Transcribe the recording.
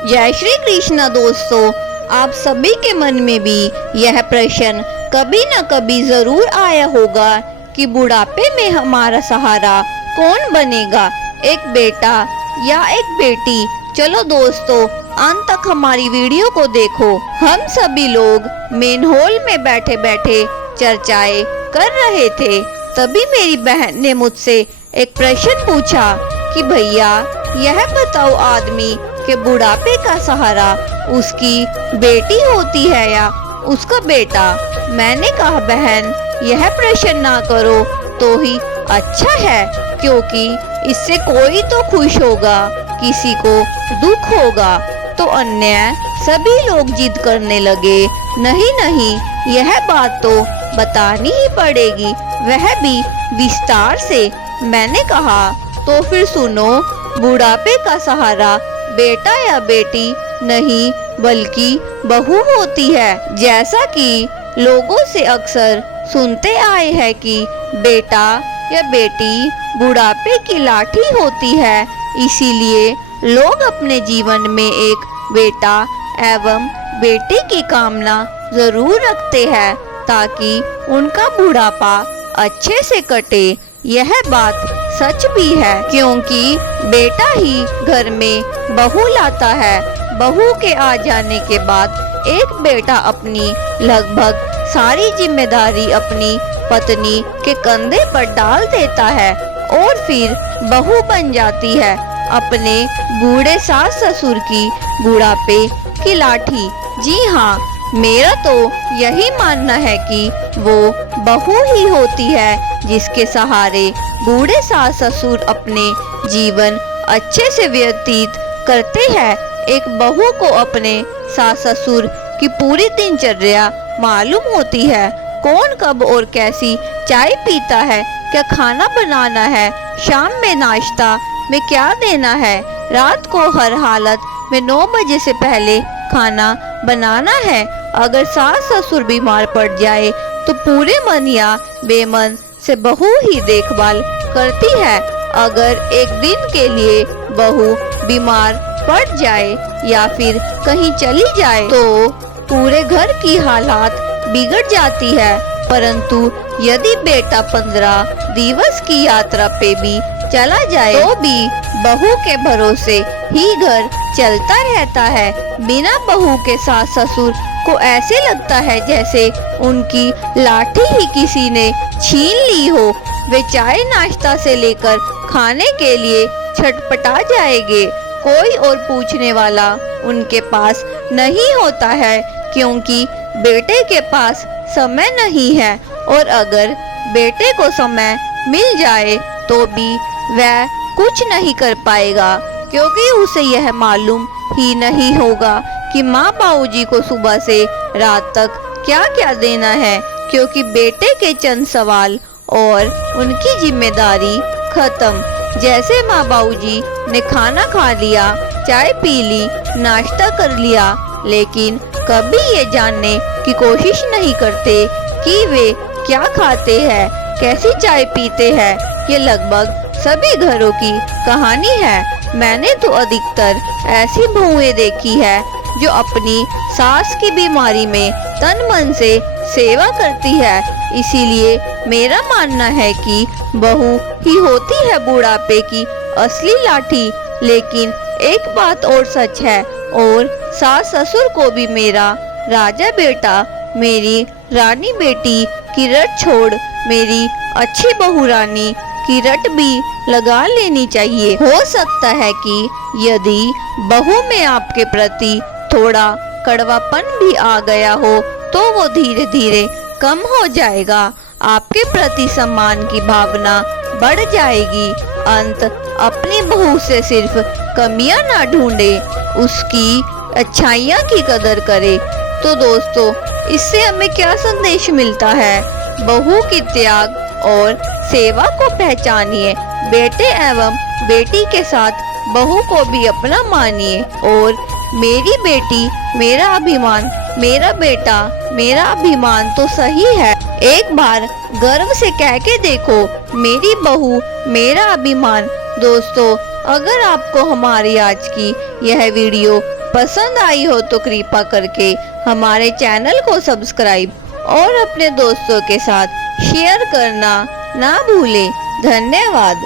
जय श्री कृष्ण दोस्तों, आप सभी के मन में भी यह प्रश्न कभी न कभी जरूर आया होगा कि बुढ़ापे में हमारा सहारा कौन बनेगा, एक बेटा या एक बेटी। चलो दोस्तों, अंत तक हमारी वीडियो को देखो। हम सभी लोग मेन हॉल में बैठे बैठे चर्चाएं कर रहे थे, तभी मेरी बहन ने मुझसे एक प्रश्न पूछा कि भैया यह बताओ, आदमी के बुढ़ापे का सहारा उसकी बेटी होती है या उसका बेटा। मैंने कहा बहन, यह प्रश्न ना करो तो ही अच्छा है, क्योंकि इससे कोई तो खुश होगा, किसी को दुख होगा। तो अन्य सभी लोग जिद करने लगे, नहीं नहीं, यह बात तो बतानी ही पड़ेगी, वह भी विस्तार से। मैंने कहा तो फिर सुनो, बुढ़ापे का सहारा बेटा या बेटी नहीं बल्कि बहू होती है। जैसा कि लोगों से अक्सर सुनते आए हैं कि बेटा या बेटी बुढ़ापे की लाठी होती है, इसीलिए लोग अपने जीवन में एक बेटा एवं बेटी की कामना जरूर रखते हैं ताकि उनका बुढ़ापा अच्छे से कटे। यह बात सच भी है, क्योंकि बेटा ही घर में बहू लाता है। बहू के आ जाने के बाद एक बेटा अपनी लगभग सारी जिम्मेदारी अपनी पत्नी के कंधे पर डाल देता है और फिर बहू बन जाती है अपने बूढ़े सास ससुर की बुढ़ापे की लाठी। जी हाँ, मेरा तो यही मानना है कि वो बहू ही होती है जिसके सहारे बूढ़े सास ससुर अपने जीवन अच्छे से व्यतीत करते हैं। एक बहू को अपने सास ससुर की पूरी दिनचर्या मालूम होती है, कौन कब और कैसी चाय पीता है, क्या खाना बनाना है, शाम में नाश्ता में क्या देना है, रात को हर हालत में 9 बजे से पहले खाना बनाना है। अगर सास ससुर बीमार पड़ जाए तो पूरे मन या बेमन से बहू ही देखभाल करती है। अगर एक दिन के लिए बहू बीमार पड़ जाए या फिर कहीं चली जाए तो पूरे घर की हालात बिगड़ जाती है। परंतु यदि बेटा 15 दिवस की यात्रा पे भी चला जाए तो भी बहू के भरोसे ही घर चलता रहता है। बिना बहू के सास ससुर को ऐसे लगता है जैसे उनकी लाठी ही किसी ने छीन ली हो। वे चाय नाश्ता से लेकर खाने के लिए छटपटा जाएंगे। कोई और पूछने वाला उनके पास नहीं होता है, क्योंकि बेटे के पास समय नहीं है, और अगर बेटे को समय मिल जाए तो भी वह कुछ नहीं कर पाएगा, क्योंकि उसे यह मालूम ही नहीं होगा कि माँ बाबूजी को सुबह से रात तक क्या क्या देना है, क्योंकि बेटे के चंद सवाल और उनकी जिम्मेदारी खत्म। जैसे माँ बाबूजी ने खाना खा लिया, चाय पी ली, नाश्ता कर लिया, लेकिन कभी ये जानने की कोशिश नहीं करते कि वे क्या खाते हैं, कैसी चाय पीते हैं। ये लगभग सभी घरों की कहानी है। मैंने तो अधिकतर ऐसी बहुएं देखी है जो अपनी सास की बीमारी में तन मन से सेवा करती है। इसीलिए मेरा मानना है कि बहू ही होती है बुढ़ापे की असली लाठी। लेकिन एक बात और सच है, और सास ससुर को भी मेरा राजा बेटा, मेरी रानी बेटी की रट छोड़ मेरी अच्छी बहू रानी की रट भी लगा लेनी चाहिए। हो सकता है कि यदि बहू में आपके प्रति थोड़ा कड़वापन भी आ गया हो तो वो धीरे धीरे कम हो जाएगा, आपके प्रति सम्मान की भावना बढ़ जाएगी। अंत अपनी बहू से सिर्फ कमियां ना ढूंढे, उसकी अच्छाइयां की कदर करे। तो दोस्तों, इससे हमें क्या संदेश मिलता है? बहू की त्याग और सेवा को पहचानिए। बेटे एवं बेटी के साथ बहू को भी अपना मानिए। और मेरी बेटी मेरा अभिमान, मेरा बेटा मेरा अभिमान तो सही है, एक बार गर्व से कह के देखो, मेरी बहू मेरा अभिमान। दोस्तों, अगर आपको हमारी आज की यह वीडियो पसंद आई हो तो कृपा करके हमारे चैनल को सब्सक्राइब और अपने दोस्तों के साथ शेयर करना ना भूलें। धन्यवाद।